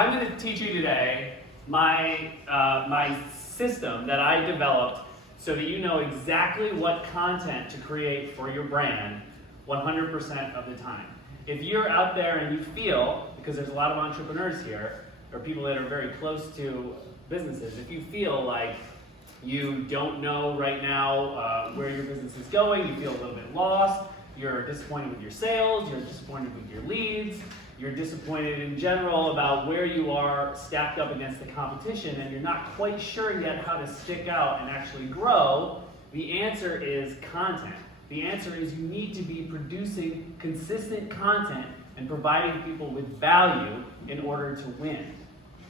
I'm going to teach you today my system that I developed so that you know exactly what content to create for your brand 100% of the time. If you're out there and you feel, because there's a lot of entrepreneurs here, or people that are very close to businesses, if you feel like you don't know right now where your business is going, you feel a little bit lost, you're disappointed with your sales, you're disappointed with your leads, you're disappointed in general about where you are stacked up against the competition, and you're not quite sure yet how to stick out and actually grow, the answer is content. The answer is you need to be producing consistent content and providing people with value in order to win.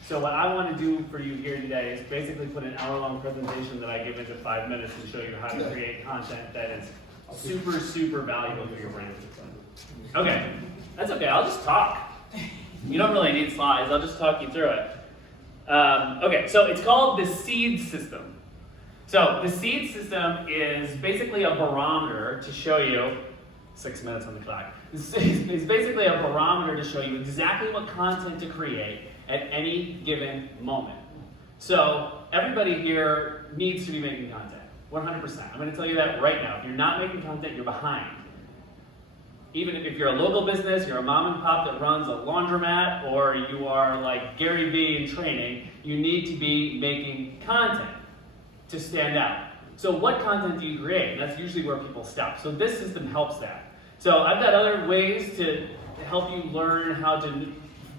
So what I want to do for you here today is basically put an hour-long presentation that I give into 5 minutes and show you how to create content that is super, super valuable for your brand. Okay, that's okay, I'll just talk. You don't really need slides, I'll just talk you through it. Okay, so it's called the seed system. So the seed system is basically a barometer to show you, 6 minutes on the clock. It's basically a barometer to show you exactly what content to create at any given moment. So everybody here needs to be making content, 100%. I'm going to tell you that right now. If you're not making content, you're behind. Even if you're a local business, you're a mom and pop that runs a laundromat, or you are like Gary Vee in training, you need to be making content to stand out. So what content do you create? That's usually where people stop. So this system helps that. So I've got other ways to help you learn how to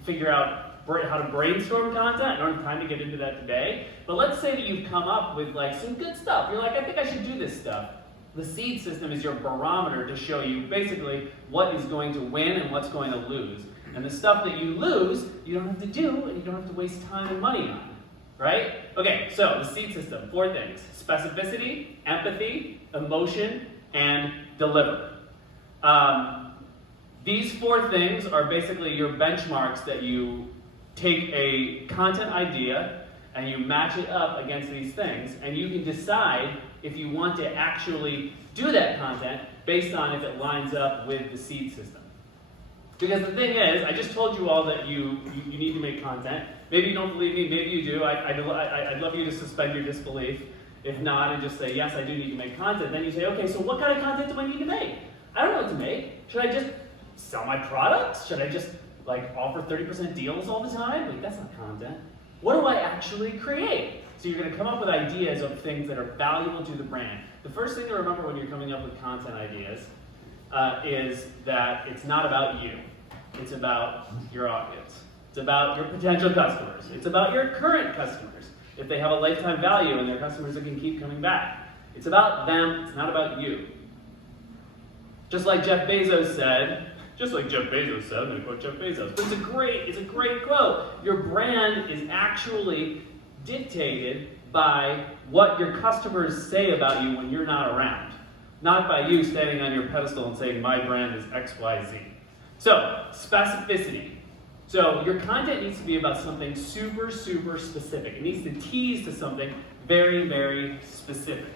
figure out how to brainstorm content. I don't have time to get into that today. But let's say that you've come up with like some good stuff. You're like, I think I should do this stuff. The seed system is your barometer to show you basically what is going to win and what's going to lose. And the stuff that you lose, you don't have to do, and you don't have to waste time and money on. Right? Okay, so the seed system, 4 things: specificity, empathy, emotion, and deliver. These 4 things are basically your benchmarks that you take a content idea and you match it up against these things, and you can decide if you want to actually do that content based on if it lines up with the seed system. Because the thing is, I just told you all that you need to make content. Maybe you don't believe me, maybe you do. I'd love you to suspend your disbelief. If not, and just say, yes, I do need to make content. Then you say, okay, so what kind of content do I need to make? I don't know what to make. Should I just sell my products? Should I just like offer 30% deals all the time? Like, that's not content. What do I actually create? So you're going to come up with ideas of things that are valuable to the brand. The first thing to remember when you're coming up with content ideas is that it's not about you. It's about your audience. It's about your potential customers. It's about your current customers, if they have a lifetime value and they're customers that can keep coming back. It's about them, it's not about you. Just like Jeff Bezos said, I'm going to quote Jeff Bezos, but it's a great quote. Your brand is actually dictated by what your customers say about you when you're not around, not by you standing on your pedestal and saying, my brand is XYZ. So, specificity. So, your content needs to be about something super, super specific. It needs to tease to something very, very specific.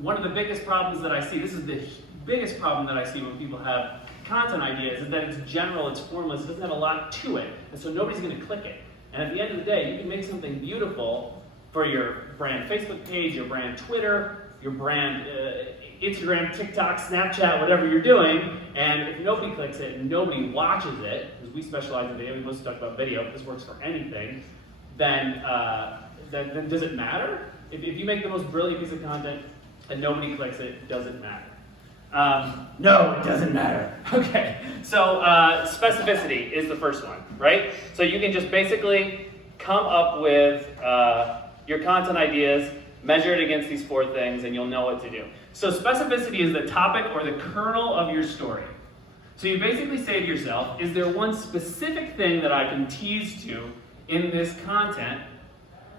One of the biggest problems that I see, this is the biggest problem that I see when people have content ideas, is that it's general, it's formless, it doesn't have a lot to it, and so nobody's going to click it. And at the end of the day, you can make something beautiful for your brand Facebook page, your brand Twitter, your brand Instagram, TikTok, Snapchat, whatever you're doing, and if nobody clicks it and nobody watches it, because we specialize in video, we mostly talk about video, but this works for anything, then does it matter? If you make the most brilliant piece of content and nobody clicks it, does it matter? No, it doesn't matter. Okay, so specificity is the first one, right? So you can just basically come up with your content ideas, measure it against these 4 things, and you'll know what to do. So specificity is the topic or the kernel of your story. So you basically say to yourself, is there one specific thing that I can tease to in this content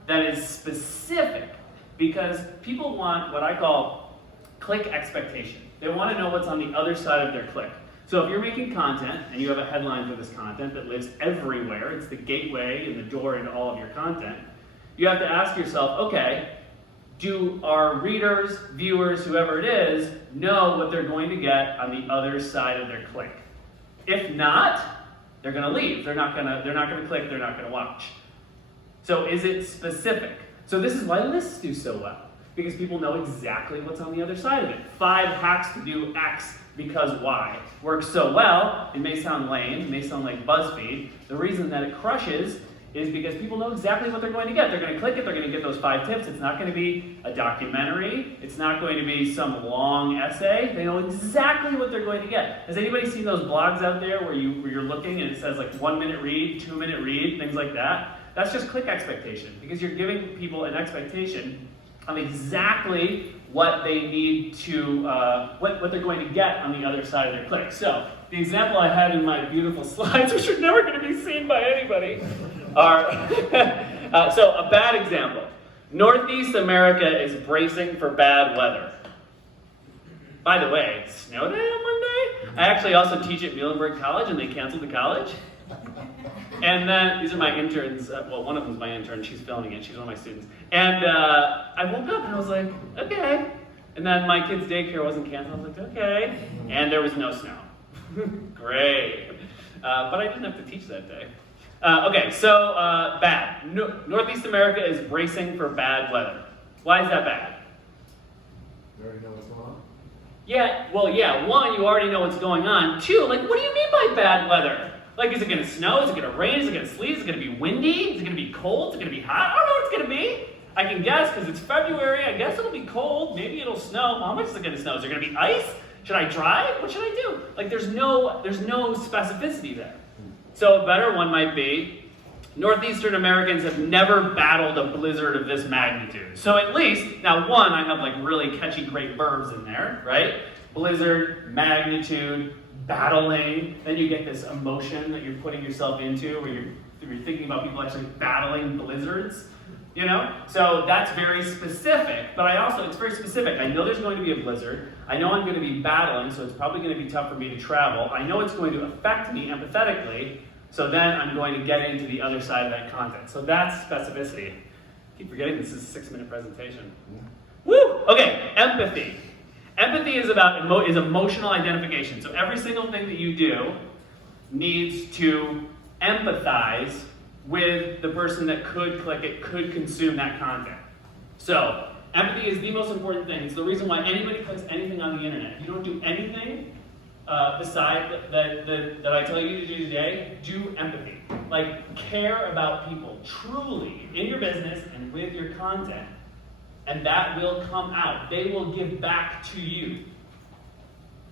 that is specific? Because people want what I call click expectation. They want to know what's on the other side of their click. So if you're making content, and you have a headline for this content that lives everywhere, it's the gateway and the door into all of your content, you have to ask yourself, okay, do our readers, viewers, whoever it is, know what they're going to get on the other side of their click? If not, they're going to leave. They're not going to click, they're not going to watch. So is it specific? So this is why lists do so well, because people know exactly what's on the other side of it. 5 hacks to do X because Y works so well. It may sound lame, it may sound like BuzzFeed. The reason that it crushes is because people know exactly what they're going to get. They're going to click it, they're going to get those 5 tips. It's not going to be a documentary. It's not going to be some long essay. They know exactly what they're going to get. Has anybody seen those blogs out there where you're looking and it says like 1-minute read, 2-minute read, things like that? That's just click expectation, because you're giving people an expectation of exactly what they need to, what they're going to get on the other side of their click. So, the example I had in my beautiful slides, which are never going to be seen by anybody, are, so a bad example. Northeast America is bracing for bad weather. By the way, it snowed on Monday. I actually also teach at Muhlenberg College, and they canceled the college. And then, these are my interns, well, one of them's my intern, she's filming it, she's one of my students. And I woke up and I was like, okay. And then my kid's daycare wasn't canceled, I was like, okay. And there was no snow. Great. But I didn't have to teach that day. Okay, so bad. Northeast America is bracing for bad weather. Why is that bad? You already know what's going on? Yeah, well, yeah, 1, you already know what's going on. 2, like, what do you mean by bad weather? Like, is it going to snow? Is it going to rain? Is it going to sleet? Is it going to be windy? Is it going to be cold? Is it going to be hot? I don't know what it's going to be. I can guess because it's February. I guess it'll be cold. Maybe it'll snow. How much is it going to snow? Is there going to be ice? Should I drive? What should I do? Like, there's no specificity there. So a better one might be, Northeastern Americans have never battled a blizzard of this magnitude. So at least, now 1, I have like really catchy great verbs in there, right? Blizzard, magnitude, battling, then you get this emotion that you're putting yourself into, where you're thinking about people actually battling blizzards, you know? So that's very specific, but it's very specific. I know there's going to be a blizzard. I know I'm going to be battling, so it's probably going to be tough for me to travel. I know it's going to affect me empathetically, so then I'm going to get into the other side of that content. So that's specificity. I keep forgetting this is a 6-minute presentation. Woo! Okay, empathy. Empathy is is emotional identification. So every single thing that you do needs to empathize with the person that could click it, could consume that content. So empathy is the most important thing. It's the reason why anybody clicks anything on the internet. You don't do anything beside that I tell you to do today. Do empathy. Like, care about people truly in your business and with your content. And that will come out. They will give back to you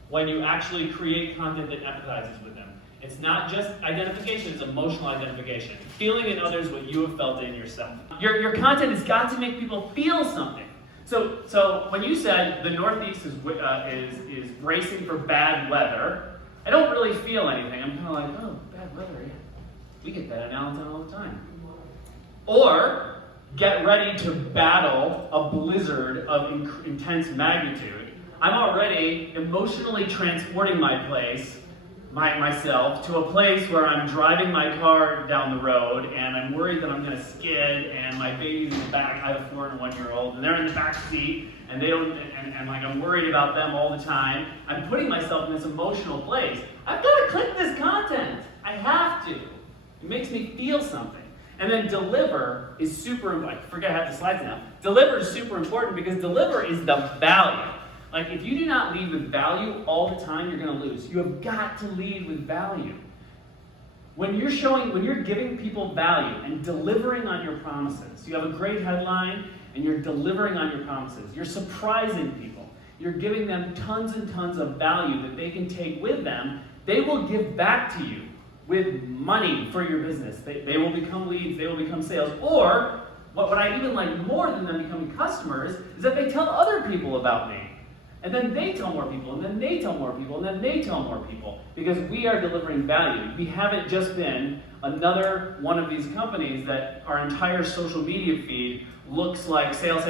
when you actually create content that empathizes with them. It's not just identification, it's emotional identification. Feeling in others what you have felt in yourself. Your content has got to make people feel something. So when you said the Northeast is bracing for bad weather, I don't really feel anything. I'm kind of like, oh, bad weather, yeah. We get that in Allentown all the time. Or, get ready to battle a blizzard of intense magnitude. I'm already emotionally transporting myself to a place where I'm driving my car down the road and I'm worried that I'm going to skid and my baby's in the back. I have a 4 and 1-year-old and they're in the back seat and they don't, and like I'm worried about them all the time. I'm putting myself in this emotional place. I've got to click this content. I have to. It makes me feel something. And then deliver is super important. I forget I have the slides now. Deliver is super important because deliver is the value. Like, if you do not lead with value all the time, you're going to lose. You have got to lead with value. When you're giving people value and delivering on your promises, you have a great headline and you're delivering on your promises. You're surprising people. You're giving them tons and tons of value that they can take with them. They will give back to you with money for your business. They will become leads, they will become sales. Or, what I even like more than them becoming customers is that they tell other people about me. And then they tell more people, and then they tell more people, and then they tell more people. Because we are delivering value. We haven't just been another one of these companies that our entire social media feed looks like sale, buy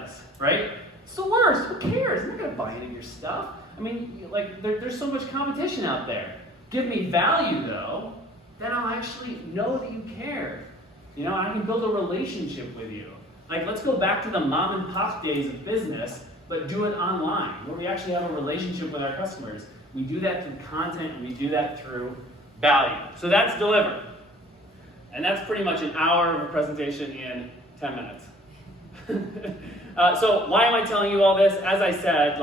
this, right? It's the worst. Who cares? I'm not going to buy any of your stuff. I mean, like, there's so much competition out there. Give me value, though, then I'll actually know that you care. You know, I can build a relationship with you. Like, let's go back to the mom and pop days of business, but do it online, where we actually have a relationship with our customers. We do that through content, and we do that through value. So that's deliver. And that's pretty much an hour of a presentation in 10 minutes. So why am I telling you all this? As I said,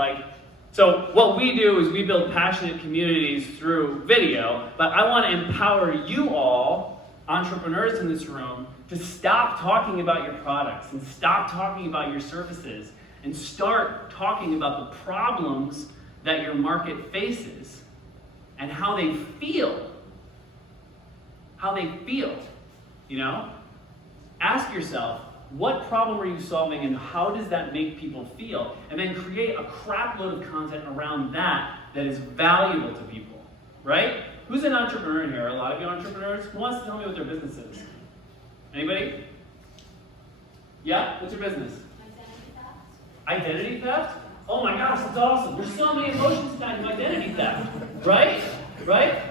so what we do is we build passionate communities through video, but I want to empower you all, entrepreneurs in this room, to stop talking about your products and stop talking about your services and start talking about the problems that your market faces and how they feel. How they feel, you know? Ask yourself, what problem are you solving and how does that make people feel? And then create a crap load of content around that is valuable to people, right? Who's an entrepreneur in here? A lot of you entrepreneurs? Who wants to tell me what their business is? Anybody? Yeah? What's your business? Identity theft? Oh my gosh, that's awesome. There's so many emotions tied to identity theft, right? Right?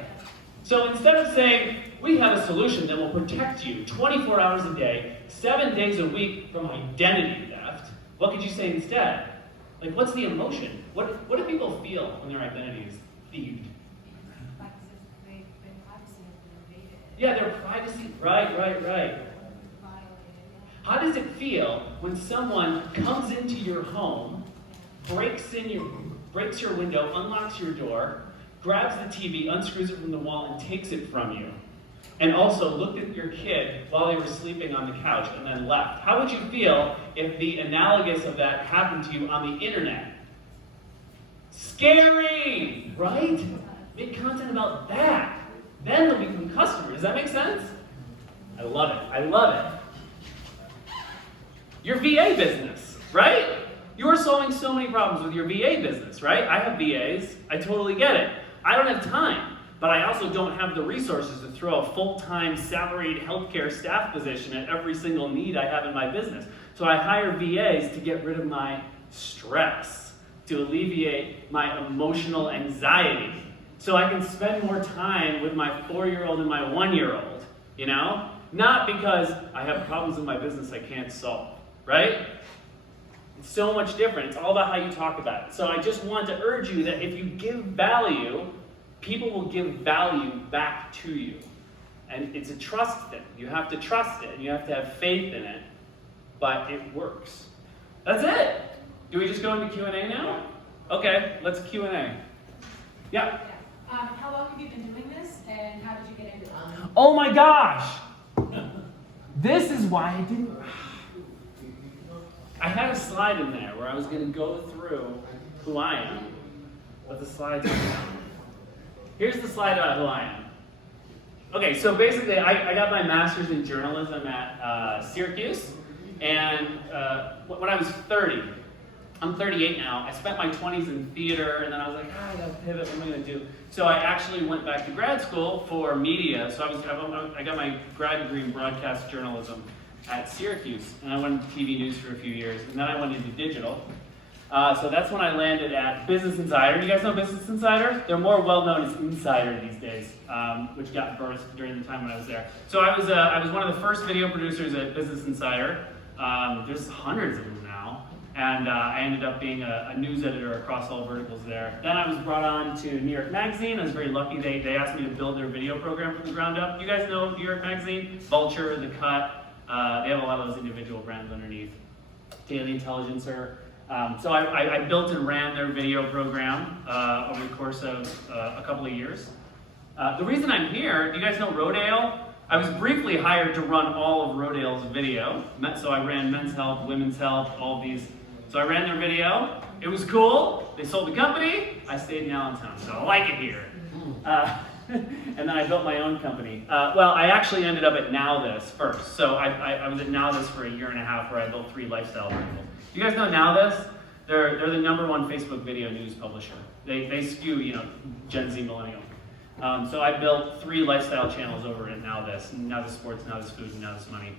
So instead of saying, we have a solution that will protect you 24 hours a day, 7 days a week from identity theft, what could you say instead? Like, what's the emotion? What do people feel when their identity is thieved? Yeah, their privacy. Right. How does it feel when someone comes into your home, breaks your window, unlocks your door, grabs the TV, unscrews it from the wall, and takes it from you? And also looked at your kid while they were sleeping on the couch and then left. How would you feel if the analogous of that happened to you on the internet? Scary, right? Make content about that. Then they'll become customers. Does that make sense? I love it. Your VA business, right? You're solving so many problems with your VA business, right? I have VAs. I totally get it. I don't have time. But I also don't have the resources to throw a full-time salaried healthcare staff position at every single need I have in my business. So I hire VAs to get rid of my stress, to alleviate my emotional anxiety, so I can spend more time with my 4-year-old and my 1-year-old, you know? Not because I have problems in my business I can't solve, right? It's so much different. It's all about how you talk about it. So I just want to urge you that if you give value, people will give value back to you. And it's a trust thing. You have to trust it, and you have to have faith in it, but it works. That's it. Do we just go into Q&A now? Okay, let's Q&A. Yeah? How long have you been doing this, and how did you get into it? Oh my gosh! This is why I didn't... I had a slide in there where I was going to go through who I am, but the slide's Here's the slide about who I am. Okay, so basically I got my master's in journalism at Syracuse, and when I was 30, I'm 38 now, I spent my 20s in theater, and then I was like, I gotta pivot, what am I gonna do? So I actually went back to grad school for media, so I got my grad degree in broadcast journalism at Syracuse, and I went into TV news for a few years, and then I went into digital. So that's when I landed at Business Insider. You guys know Business Insider? They're more well-known as Insider these days, which got birthed during the time when I was there. So I was one of the first video producers at Business Insider. There's hundreds of them now. And I ended up being a news editor across all verticals there. Then I was brought on to New York Magazine. I was very lucky. They asked me to build their video program from the ground up. You guys know New York Magazine? Vulture, The Cut. They have a lot of those individual brands underneath. Daily Intelligencer. So I built and ran their video program over the course of a couple of years. The reason I'm here, do you guys know Rodale? I was briefly hired to run all of Rodale's video. So I ran men's health, women's health, all of these. So I ran their video. It was cool. They sold the company. I stayed in Allentown, so I like it here. And then I built my own company. Well, I actually ended up at NowThis first. So I was at NowThis for a year and a half where I built 3 lifestyle verticals. You guys know NowThis? They're the #1 Facebook video news publisher. They skew, Gen Z millennial. So I built 3 lifestyle channels over at NowThis. NowThis Sports, NowThis Food, and NowThis Money.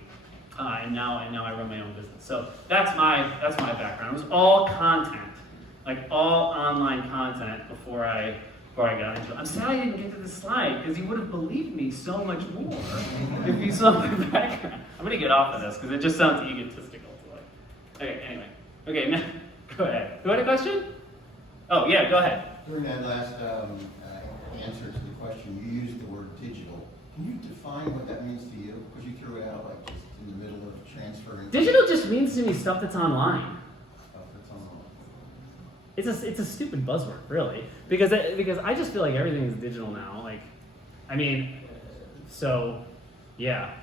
And now I run my own business. So that's my background. It was all content, like all online content before I got into it. I'm sad I didn't get to this slide because you would have believed me so much more if you saw my background. I'm gonna get off of this because it just sounds egotistical. Okay, anyway. Okay, now, go ahead. Who had a question? Oh, yeah, go ahead. During that last answer to the question, you used the word digital. Can you define what that means to you? Because you threw it out like just in the middle of transferring. Digital just means to me stuff that's online. Stuff that's online. It's a stupid buzzword, really, because I just feel like everything is digital now. Like, I mean, so yeah,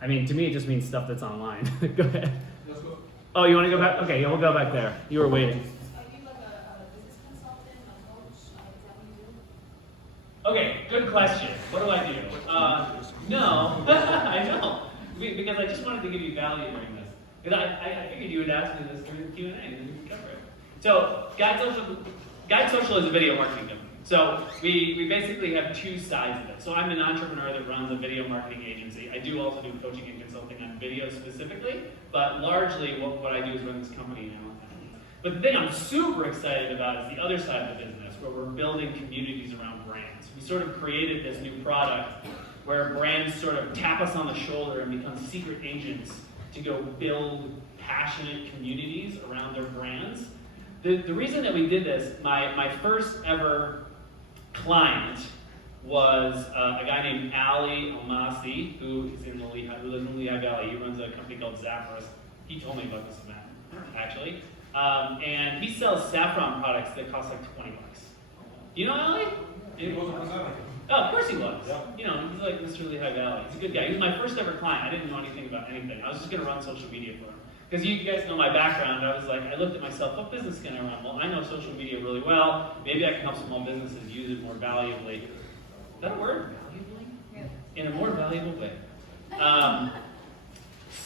I mean, to me it just means stuff that's online. Go ahead. Let's go. Oh, you want to go back? Okay, yeah, we'll go back there. You were waiting. Are you like a business consultant, a coach? Is that what you do? Okay, good question. What do I do? No, I don't, because I just wanted to give you value during this. Because I figured you would ask me this during the Q&A, and we could cover it. So, Guide Social is a video marketing company. So, we basically have two sides of it. So, I'm an entrepreneur that runs a video marketing agency. I do also do coaching and consulting on video specifically, but largely what I do is run this company now. But the thing I'm super excited about is the other side of the business, where we're building communities around brands. We sort of created this new product where brands sort of tap us on the shoulder and become secret agents to go build passionate communities around their brands. The reason that we did this, my first ever client was a guy named Ali Almasi, who lives in the Lehigh Valley. He runs a company called Zappos. He told me about this event, actually. And he sells saffron products that cost like $20. You know Ali? He was a presenter. Oh, of course he was. Yeah. You know, he's like Mr. Lehigh Valley. He's a good guy. He was my first ever client. I didn't know anything about anything. I was just going to run social media for him. Because you guys know my background. I was like, I looked at myself, what business can I run? Well, I know social media really well. Maybe I can help small businesses use it more valuably. Is that a word? Valuably? Yeah. In a more valuable way.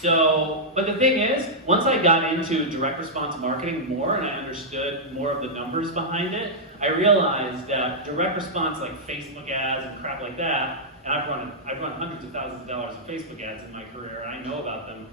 But the thing is, once I got into direct response marketing more and I understood more of the numbers behind it, I realized that direct response like Facebook ads and crap like that, and I've run hundreds of thousands of dollars of Facebook ads in my career, and I know about them,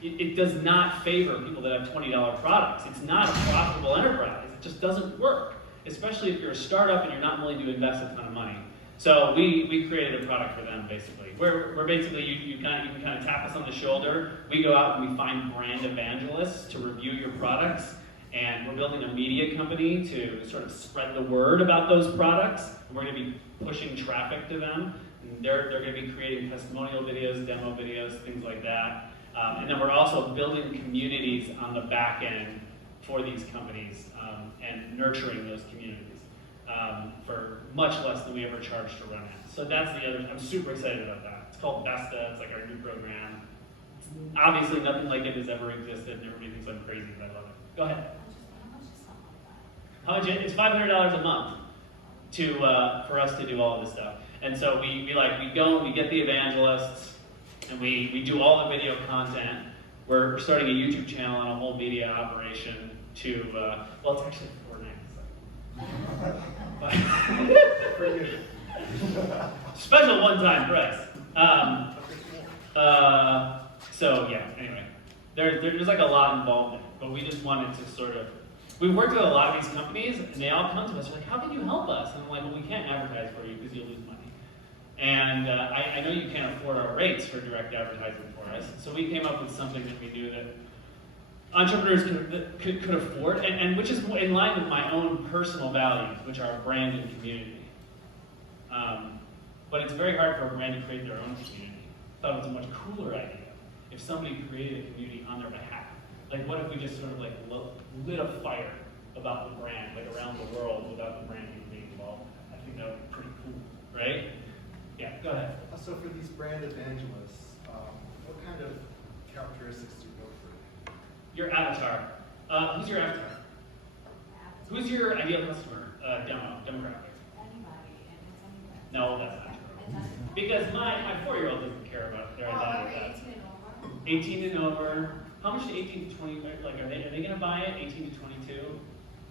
it does not favor people that have $20 products. It's not a profitable enterprise. It just doesn't work, especially if you're a startup and you're not willing to invest a ton of money. So we created a product for them, basically. Where basically you can kind of tap us on the shoulder. We go out and we find brand evangelists to review your products, and we're building a media company to sort of spread the word about those products. And we're going to be pushing traffic to them. And they're going to be creating testimonial videos, demo videos, things like that. And then we're also building communities on the back end for these companies and nurturing those communities. For much less than we ever charged to run it. So that's the other, I'm super excited about that. It's called Vesta, it's like our new program. It's obviously nothing like it has ever existed, and everybody thinks I'm crazy, but I love it. Go ahead. How much is something like that? How much? It's $500 a month for us to do all of this stuff. And so we go and we get the evangelists, and we do all the video content. We're starting a YouTube channel and a whole media operation to, well, it's actually but special one-time price. So yeah. Anyway, there's like a lot involved in it, but we just wanted to sort of. We worked with a lot of these companies, and they all come to us like, "How can you help us?" And I'm like, "Well, we can't advertise for you because you'll lose money." And I know you can't afford our rates for direct advertising for us, so we came up with something that we knew that entrepreneurs could afford, and which is in line with my own personal values, which are brand and community. But it's very hard for a brand to create their own community. I thought it was a much cooler idea if somebody created a community on their behalf. Like, what if we just sort of like lit a fire about the brand, like around the world, without the brand even being involved? I think that would be pretty cool, right? Yeah, go ahead. So for these brand evangelists, what kind of characteristics do you go for? Your avatar. Who's your avatar? Who's your ideal customer? Demographic? Anybody, and it's anywhere. No, that's not true. Because my 4-year-old doesn't care about their identity. Oh, 18 and over. How much to 18 to 20? Like, are they going to buy it? 18 to 22?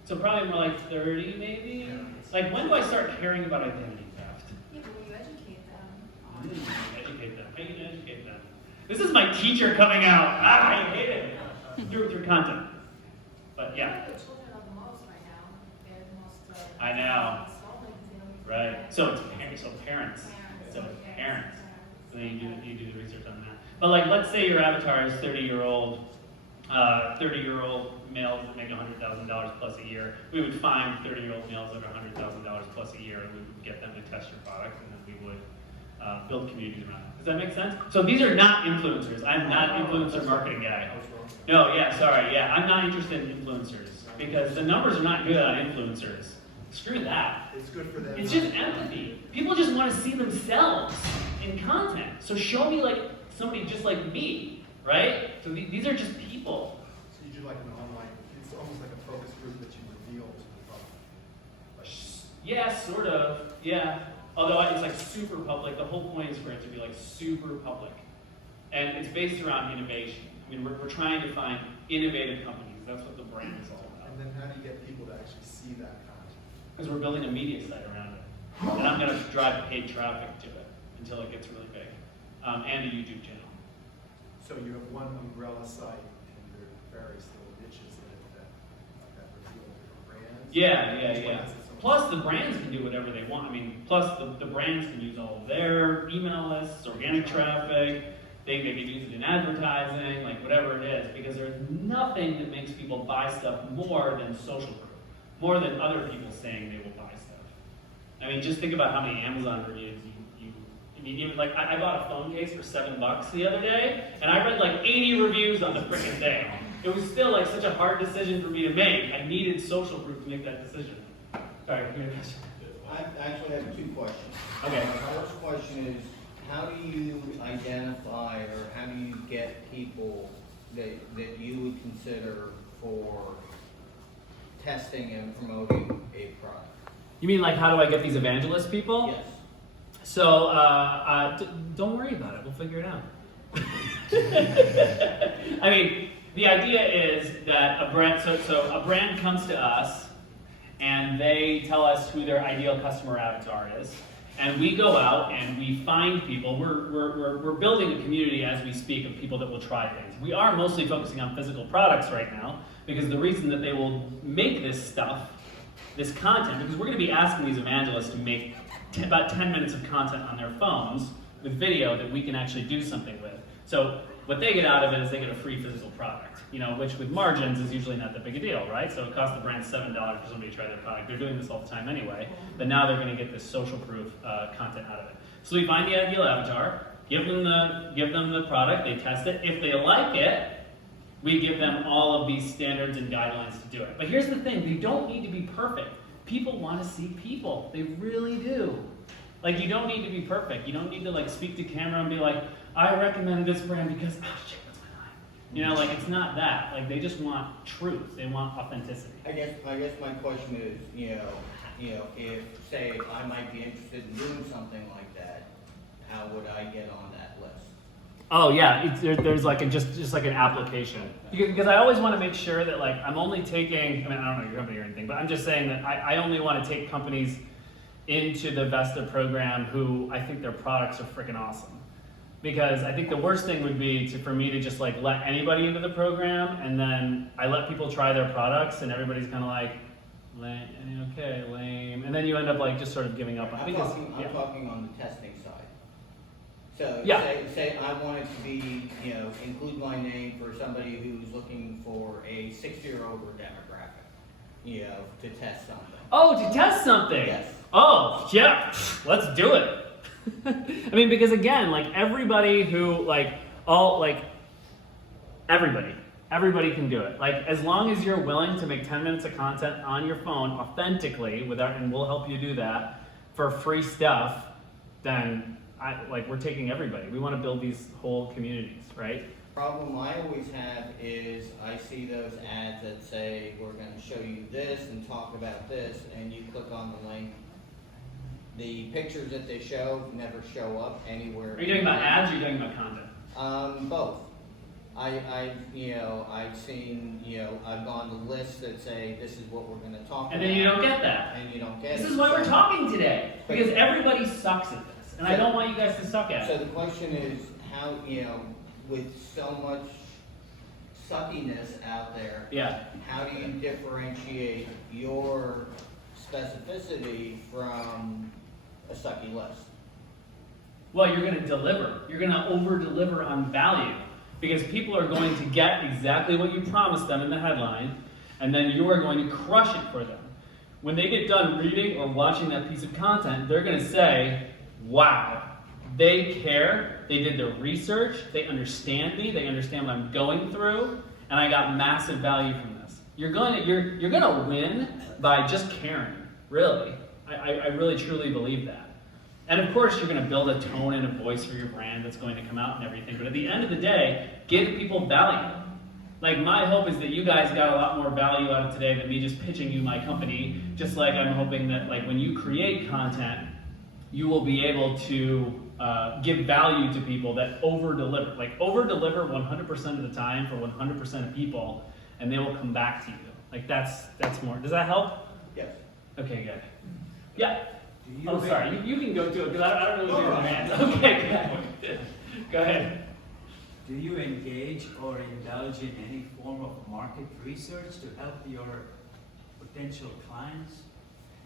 So probably more like 30, maybe. Like, when do I start caring about identity theft? Yeah, but when you educate them. Educate them. How are you going to educate them? This is my teacher coming out. I hate it. Through content. But yeah. The children are the most right now. They're the most. I know. Right. So it's parents. So it's parents. So then you do the research on that. But like, let's say your avatar is 30-year-old 30-year-old males that make $100,000 plus a year. We would find 30-year-old males that are $100,000 plus a year, and we would get them to test your product, and then we would build communities around it. Does that make sense? So these are not influencers. I'm not an influencer marketing guy. No, yeah, sorry, yeah, I'm not interested in influencers because the numbers are not good on influencers. Screw that. It's good for them. It's just empathy. People just want to see themselves in content. So show me like somebody just like me, right? So these are just people. So you do like an online, it's almost like a focus group that you reveal to the public. Like, Yeah, sort of. Yeah. Although it's like super public. The whole point is for it to be like super public. And it's based around innovation. I mean, we're trying to find innovative companies. That's what the brand is all about. and then how do you get people to actually see that content? Because we're building a media site around it. And I'm going to drive paid traffic to it until it gets really big. And a YouTube channel. So you have one umbrella site and there are various little niches in it that reveal different brands. Yeah. Brands that someone- Plus, the brands can do whatever they want. I mean, plus the brands can use all of their email lists, organic traffic. They can use it in advertising, like whatever it is, because there's nothing that makes people buy stuff more than social proof, more than other people saying they will buy stuff. I mean, just think about how many Amazon reviews I mean, even like I bought a phone case for $7 the other day, and I read like 80 reviews on the freaking thing. It was still like such a hard decision for me to make. I needed social proof to make that decision. Sorry, you had a question? I actually have two questions. Okay. My first question is, how do you identify or how do you get people that you would consider for testing and promoting a product? You mean like how do I get these evangelist people? Yes. So don't worry about it. We'll figure it out. I mean, the idea is that a brand. So a brand comes to us, and they tell us who their ideal customer avatar is, and we go out and we find people. We're building a community as we speak of people that will try things. We are mostly focusing on physical products right now because the reason that they will make this stuff, this content, because we're going to be asking these evangelists to make about 10 minutes of content on their phones with video that we can actually do something with. So what they get out of it is they get a free physical product, which with margins is usually not that big a deal, right? So it costs the brand $7 for somebody to try their product. They're doing this all the time anyway, but now they're going to get this social proof content out of it. So we find the ideal avatar, give them the product, they test it. If they like it, we give them all of these standards and guidelines to do it. But here's the thing, they don't need to be perfect. People want to see people. They really do. Like, you don't need to be perfect. You don't need to like speak to camera and be like, I recommend this brand because, oh shit, that's my line. Like, it's not that. Like, they just want truth. They want authenticity. I guess my question is, if say I might be interested in doing something like that, how would I get on that list? Oh yeah, there's like just like an application. Because I always want to make sure that like I'm only taking, I don't know your company or anything, but I'm just saying that I only want to take companies into the Vesta program who I think their products are freaking awesome. Because I think the worst thing would be for me to just like let anybody into the program and then I let people try their products and everybody's kind of like, okay, lame. And then you end up like just sort of giving up on it. I'm talking on the testing side. So Yeah. say I wanted to be, include my name for somebody who's looking for a 60-year-old demographic, to test something. Oh, to test something? Yes. Oh, yeah, let's do it. I mean, because again, like everybody who, everybody can do it. Like, as long as you're willing to make 10 minutes of content on your phone authentically, and we'll help you do that for free stuff, then we're taking everybody. We want to build these whole communities, right? Problem I always have is I see those ads that say, we're going to show you this and talk about this, and you click on the link. The pictures that they show never show up anywhere. Are you talking about ads or are you talking about content? Both. I've seen, I've gone to lists that say, this is what we're going to talk about. And then you don't get that. And you don't get it. This is why we're talking today. Because everybody sucks at this. And I don't want you guys to suck at So it. the question is, how, with so much suckiness out there, Yeah. how do you differentiate your specificity from a sucky list? Well, you're going to deliver. You're going to over-deliver on value. Because people are going to get exactly what you promised them in the headline, and then you are going to crush it for them. When they get done reading or watching that piece of content, they're going to say, wow, they care, they did their research, they understand me, they understand what I'm going through, and I got massive value from this. You're gonna win by just caring, really. I really truly believe that. And of course, you're going to build a tone and a voice for your brand that's going to come out and everything. But at the end of the day, give people value. Like, my hope is that you guys got a lot more value out of today than me just pitching you my company. Just like I'm hoping that, like, when you create content, you will be able to give value to people that over-deliver. Like, over-deliver 100% of the time for 100% of people, and they will come back to you. Like, that's more. Does that help? Yes. Okay, good. Yeah. Do Oh, sorry. You can go to it because I don't know what your demands. Okay, good. Go ahead. Do you engage or indulge in any form of market research to help your potential clients?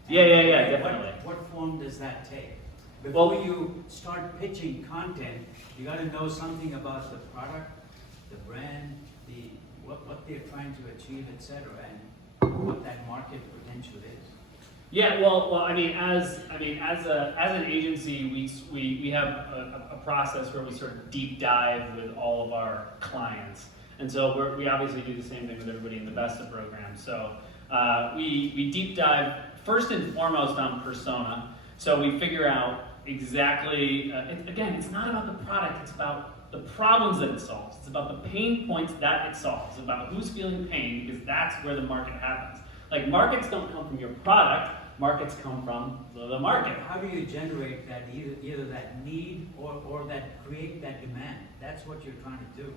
Yeah, And definitely. What form does that take? Well- Before you start pitching content, you got to know something about the product, the brand, what they're trying to achieve, etc., and what that market potential is. Yeah, well, I mean, as an agency, we have a process where we sort of deep dive with all of our clients, and so we obviously do the same thing with everybody in the Vesta program. So we deep dive first and foremost on persona. So we figure out exactly. Again, it's not about the product; it's about the problems that it solves. It's about the pain points that it solves. It's about who's feeling pain, because that's where the market happens. Like, markets don't come from your product. Markets come from the market. How do you generate that, either that need or that create that demand? That's what you're trying to do,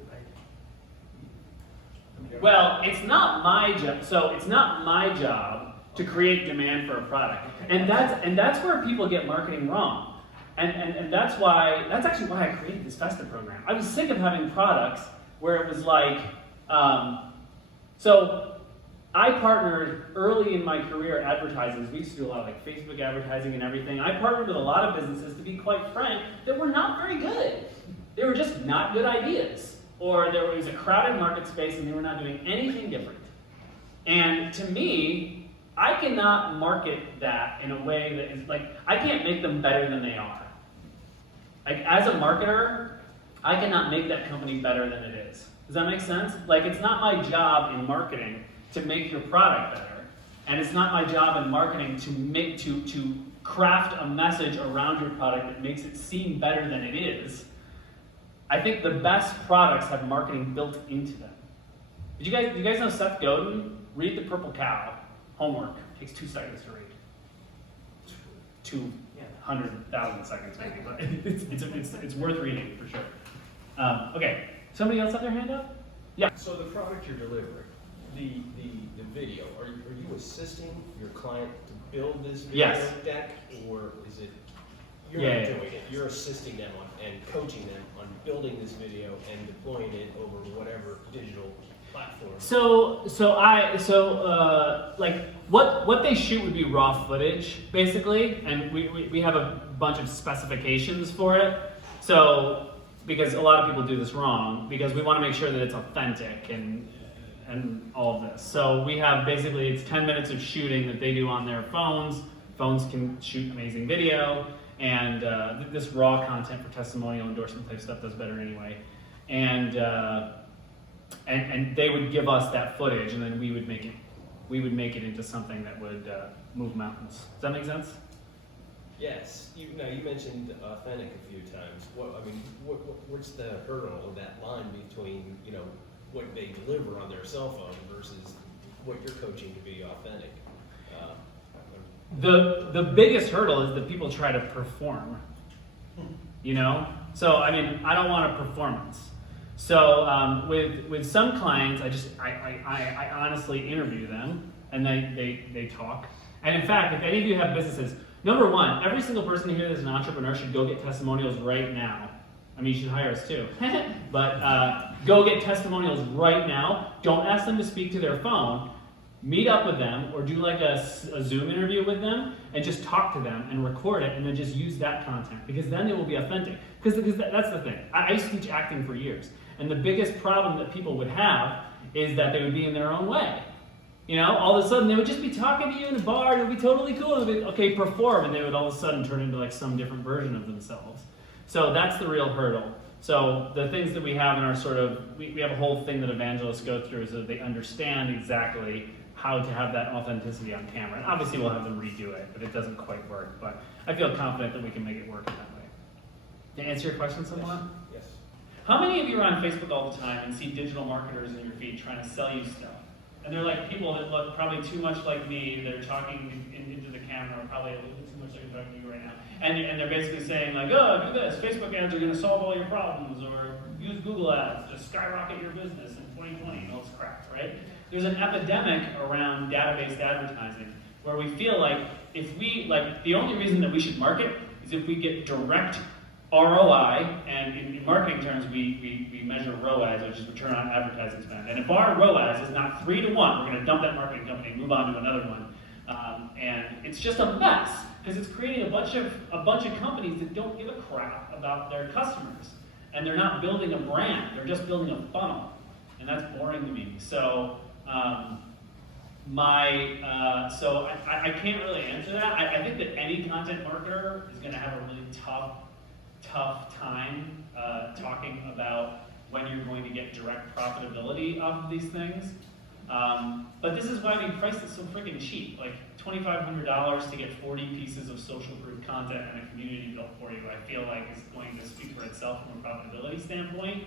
right? Well, it's not my job. So it's not my job to create demand for a product, and that's where people get marketing wrong, and that's actually why I created this Vesta program. I was sick of having products where it was like, so. I partnered early in my career advertising. We used to do a lot of like Facebook advertising and everything. I partnered with a lot of businesses, to be quite frank, that were not very good. They were just not good ideas. Or there was a crowded market space and they were not doing anything different. And to me, I cannot market that in a way that is like, I can't make them better than they are. Like, as a marketer, I cannot make that company better than it is. Does that make sense? Like, it's not my job in marketing to make your product better, and it's not my job in marketing to craft a message around your product that makes it seem better than it is. I think the best products have marketing built into them. Do you guys know Seth Godin? Read The Purple Cow. Homework. Takes 2 seconds to read. 200,000 seconds maybe, but it's worth reading for sure. Okay, somebody else have their hand up? Yeah. So the product you're delivering, the video, are you assisting your client to build this video Yes. deck, or is it you're Yeah, not yeah. doing it? You're assisting them on and coaching them on building this video and deploying it over whatever digital platform. Like what they shoot would be raw footage basically, and we have a bunch of specifications for it. So because a lot of people do this wrong, because we want to make sure that it's authentic and all of this. So we have basically, it's 10 minutes of shooting that they do on their phones. Phones can shoot amazing video, and this raw content for testimonial endorsement type stuff does better anyway. And they would give us that footage, and then we would make it into something that would move mountains. Does that make sense? Yes. You mentioned authentic a few times. What's the hurdle of that line between what they deliver on their cell phone versus what you're coaching to be authentic? The biggest hurdle is that people try to perform. So I don't want a performance. So with some clients, I honestly interview them, and they talk. And in fact, if any of you have businesses, number one, every single person here that's an entrepreneur should go get testimonials right now. You should hire us too. But go get testimonials right now. Don't ask them to speak to their phone. Meet up with them, or do like a Zoom interview with them, and just talk to them and record it, and then just use that content, because then it will be authentic. Because that's the thing. I used to teach acting for years, And the biggest problem that people would have is that they would be in their own way. You know, all of a sudden they would just be talking to you in a bar, and it would be totally cool, and they'd be, okay, perform, and they would all of a sudden turn into like some different version of themselves. So that's the real hurdle. So the things that we have in our sort of, we have a whole thing that evangelists go through so that they understand exactly how to have that authenticity on camera. And obviously we'll have them redo it, but it doesn't quite work. But I feel confident that we can make it work in that way. To answer your question somewhat? Yes. How many of you are on Facebook all the time and see digital marketers in your feed trying to sell you stuff? And they're like people that look probably too much like me. They're talking into the camera, probably a little bit too much like I'm talking to you right now. And they're basically saying like, oh, do this. Facebook ads are going to solve all your problems, or use Google ads to skyrocket your business in 2020 and all this crap, right? There's an epidemic around database advertising where we feel like if we, like, the only reason that we should market is if we get direct ROI, and in marketing terms, we measure ROAS, which is return on advertising spend. And if our ROAS is not 3 to 1, we're going to dump that marketing company and move on to another one. And it's just a mess because it's creating a bunch of companies that don't give a crap about their customers, and they're not building a brand; they're just building a funnel, and that's boring to me. So. I can't really answer that. I think that any content marketer is going to have a really tough time talking about when you're going to get direct profitability off of these things. But this is why we price it so freaking cheap, like $2,500 to get 40 pieces of social proof content and a community built for you. I feel like is going to speak for itself from a profitability standpoint,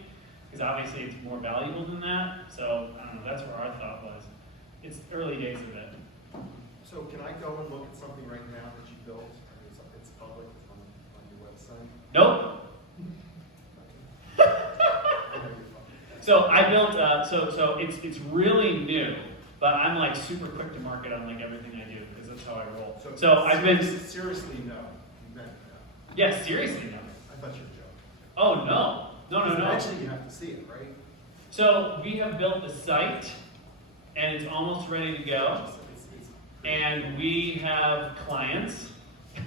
because obviously it's more valuable than that. So I don't know. That's where our thought was. It's early days of it. So can I go and look at something right now that you built? I mean, it's public, it's on your website. Nope. So I built, so it's really new, but I'm like super quick to market on like everything I do because that's how I roll. So I've been seriously no. You meant no. Yeah, seriously no. I thought you were joking. Oh no, no. Eventually you have to see it, right? So we have built the site, and it's almost ready to go. And we have clients,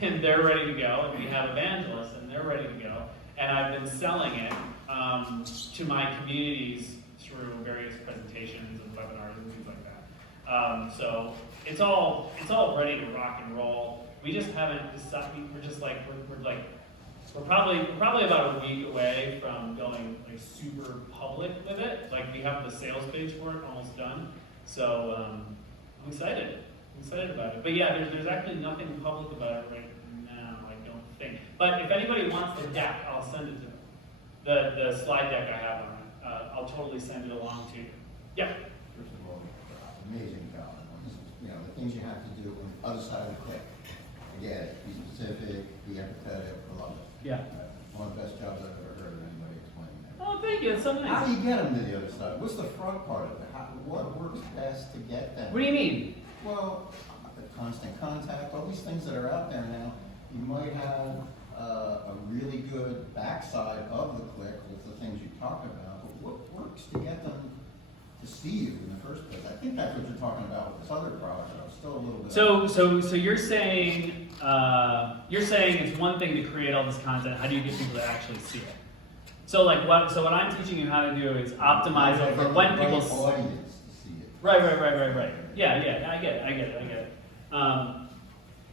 and they're ready to go. And we have evangelists, and they're ready to go. And I've been selling it to my communities through various presentations and webinars and things like that. So it's all ready to rock and roll. We just haven't decided. We're probably about a week away from going like super public with it. Like we have the sales page for it almost done. So I'm excited. I'm excited about it. But yeah, there's actually nothing public about it right now, I don't think. But if anybody wants the deck, I'll send it to them. The slide deck I have on it. I'll totally send it along to you. Yeah. First of all, amazing job. You know, the things you have to do on the other side of the click. Again, be specific, be empathetic, I love it. Yeah. One of the best jobs I've ever heard of anybody explaining that. Oh, thank you. It's so How nice. do you get them to the other side? What's the front part of it? What works best to get them? What do you mean? Well, the constant contact, all these things that are out there now, you might have a really good backside of the click with the things you talked about, but what works to get them to see you in the first place? I think that's what you're talking about with this other project. I'm still a little bit. So you're saying it's one thing to create all this content. How do you get people to actually see it? So what I'm teaching you how to do is optimize it for when people. Audience to see it. Right. Yeah, I get it.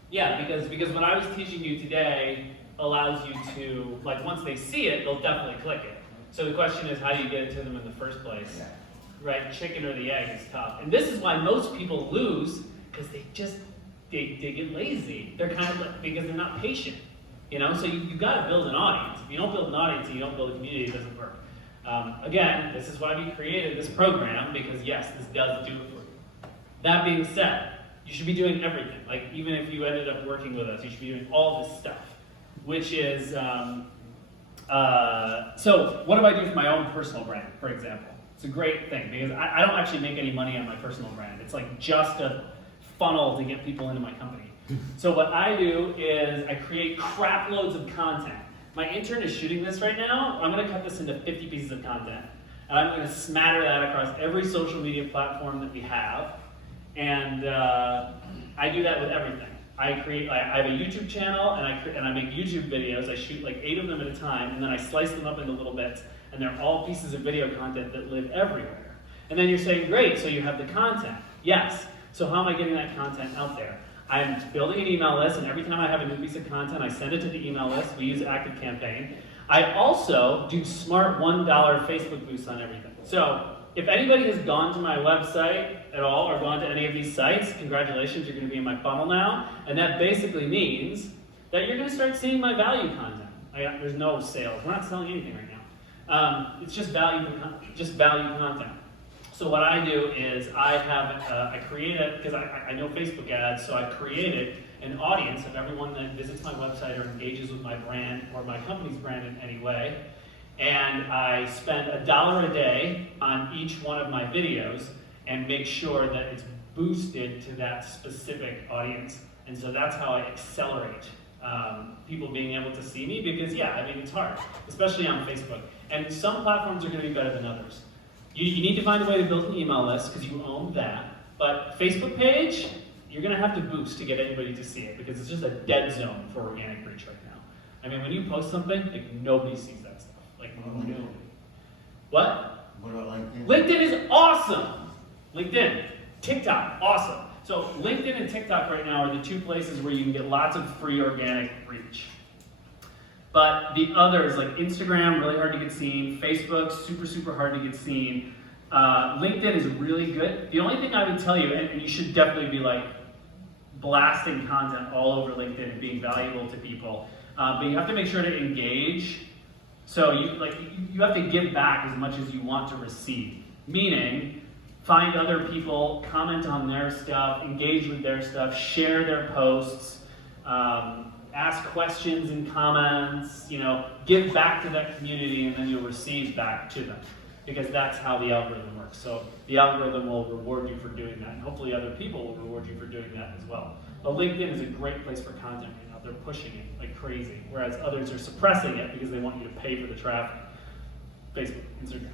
Yeah, because what I was teaching you today allows you to, like, once they see it, they'll definitely click it. So the question is, how do you get it to them in the first place? Yeah. Right? Chicken or the egg is tough. And this is why most people lose, because they get lazy. They're kind of like, because they're not patient. You know, so you got to build an audience. If you don't build an audience and you don't build a community, it doesn't work. Again, this is why we created this program, because yes, this does do it for you. That being said, you should be doing everything. Like, even if you ended up working with us, you should be doing all this stuff, which is, so what do I do for my own personal brand, for example? It's a great thing, because I don't actually make any money on my personal brand. It's like just a funnel to get people into my company. So what I do is I create crap loads of content. My intern is shooting this right now. I'm gonna cut this into 50 pieces of content. And I'm gonna smatter that across every social media platform that we have. And I do that with everything. I have a YouTube channel, and I make YouTube videos. I shoot like 8 of them at a time, and then I slice them up into little bits, and they're all pieces of video content that live everywhere. And then you're saying, great, so you have the content. Yes. So how am I getting that content out there? I'm building an email list, and every time I have a new piece of content, I send it to the email list. We use ActiveCampaign. I also do smart $1 Facebook boosts on everything. So if anybody has gone to my website at all or gone to any of these sites, congratulations, you're going to be in my funnel now. And that basically means that you're going to start seeing my value content. There's no sales. We're not selling anything right now. It's just value content. So what I do is I create it, because I know Facebook ads, so I created an audience of everyone that visits my website or engages with my brand or my company's brand in any way. And I spend $1 a day on each one of my videos and make sure that it's boosted to that specific audience. And so that's how I accelerate people being able to see me, because it's hard, especially on Facebook. And some platforms are going to be better than others. You need to find a way to build an email list because you own that. But Facebook page, you're going to have to boost to get anybody to see it, because it's just a dead zone for organic reach right now. I mean, when you post something, like, nobody sees that stuff. Like, nobody. What? What about LinkedIn? LinkedIn is awesome. LinkedIn, TikTok, awesome. So LinkedIn and TikTok right now are the 2 places where you can get lots of free organic reach. But the others, like Instagram, really hard to get seen. Facebook, super, super hard to get seen. LinkedIn is really good. The only thing I would tell you, and you should definitely be like blasting content all over LinkedIn and being valuable to people, but you have to make sure to engage. So you have to give back as much as you want to receive. Meaning, find other people, comment on their stuff, engage with their stuff, share their posts, ask questions and comments, give back to that community, and then you'll receive back to them. Because that's how the algorithm works. So the algorithm will reward you for doing that, and hopefully other people will reward you for doing that as well. But LinkedIn is a great place for content right now. They're pushing it like crazy, whereas others are suppressing it because they want you to pay for the traffic. Facebook, Instagram.